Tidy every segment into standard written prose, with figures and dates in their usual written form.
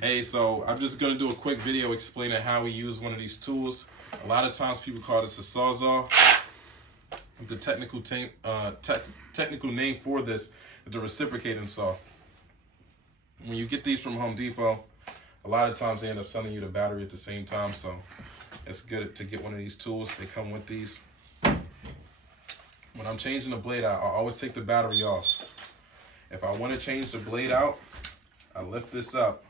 Hey, so I'm just gonna do a quick video explaining how we use one of these tools. A lot of times people call this a sawzall. The technical name for this is the reciprocating saw. When you get these from Home Depot, a lot of times they end up selling you the battery at the same time, so it's good to get one of these tools. They come with these. When I'm changing the blade out, I always take the battery off. If I want to change the blade out, I lift this up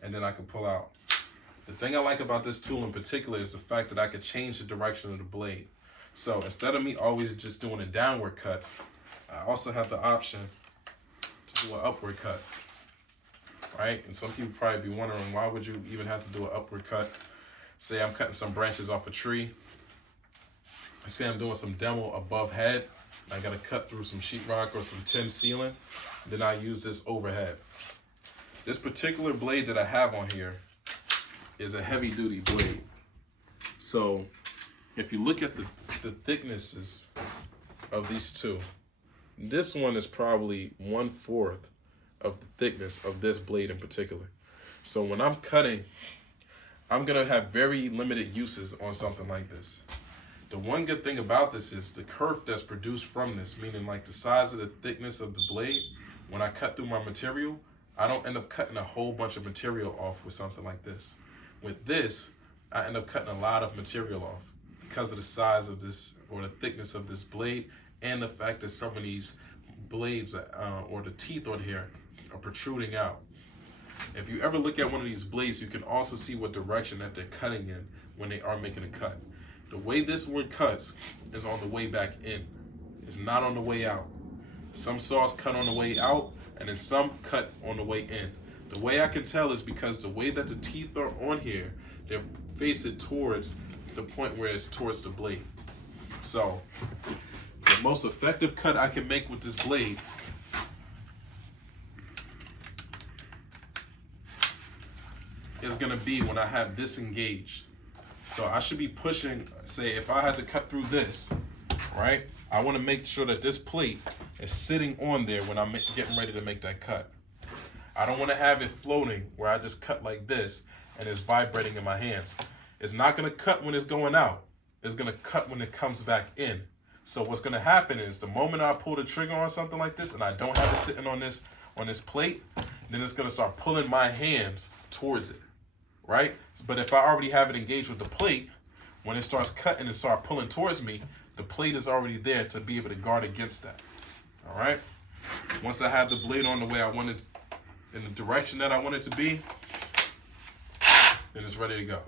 and then I can pull out. The thing I like about this tool in particular is the fact that I can change the direction of the blade. So instead of me always just doing a downward cut, I also have the option to do an upward cut, right? And some people probably be wondering, why would you even have to do an upward cut? Say I'm cutting some branches off a tree. Say I'm doing some demo above head. I gotta cut through some sheetrock or some tin ceiling. Then I use this overhead. This particular blade that I have on here is a heavy duty blade. So if you look at the thicknesses of these two, this one is probably 1/4 of the thickness of this blade in particular. So when I'm cutting, I'm gonna have very limited uses on something like this. The one good thing about this is the kerf that's produced from this, meaning like the size of the thickness of the blade, when I cut through my material, I don't end up cutting a whole bunch of material off with something like this. With this, I end up cutting a lot of material off because of the size of this or the thickness of this blade and the fact that some of these blades or the teeth on here are protruding out. If you ever look at one of these blades, you can also see what direction that they're cutting in when they are making a cut. The way this one cuts is on the way back in. It's not on the way out. Some saws cut on the way out, and then some cut on the way in. The way I can tell is because the way that the teeth are on here, they're facing towards the point where it's towards the blade. So the most effective cut I can make with this blade is gonna be when I have this engaged. So I should be pushing, say if I had to cut through this, right? I wanna make sure that this plate is sitting on there when I'm getting ready to make that cut. I don't wanna have it floating where I just cut like this and it's vibrating in my hands. It's not gonna cut when it's going out. It's gonna cut when it comes back in. So what's gonna happen is the moment I pull the trigger on something like this and I don't have it sitting on this plate, then it's gonna start pulling my hands towards it, right? But if I already have it engaged with the plate, when it starts cutting and start pulling towards me, the plate is already there to be able to guard against that, all right? Once I have the blade on the way I want it, in the direction that I want it to be, then it's ready to go.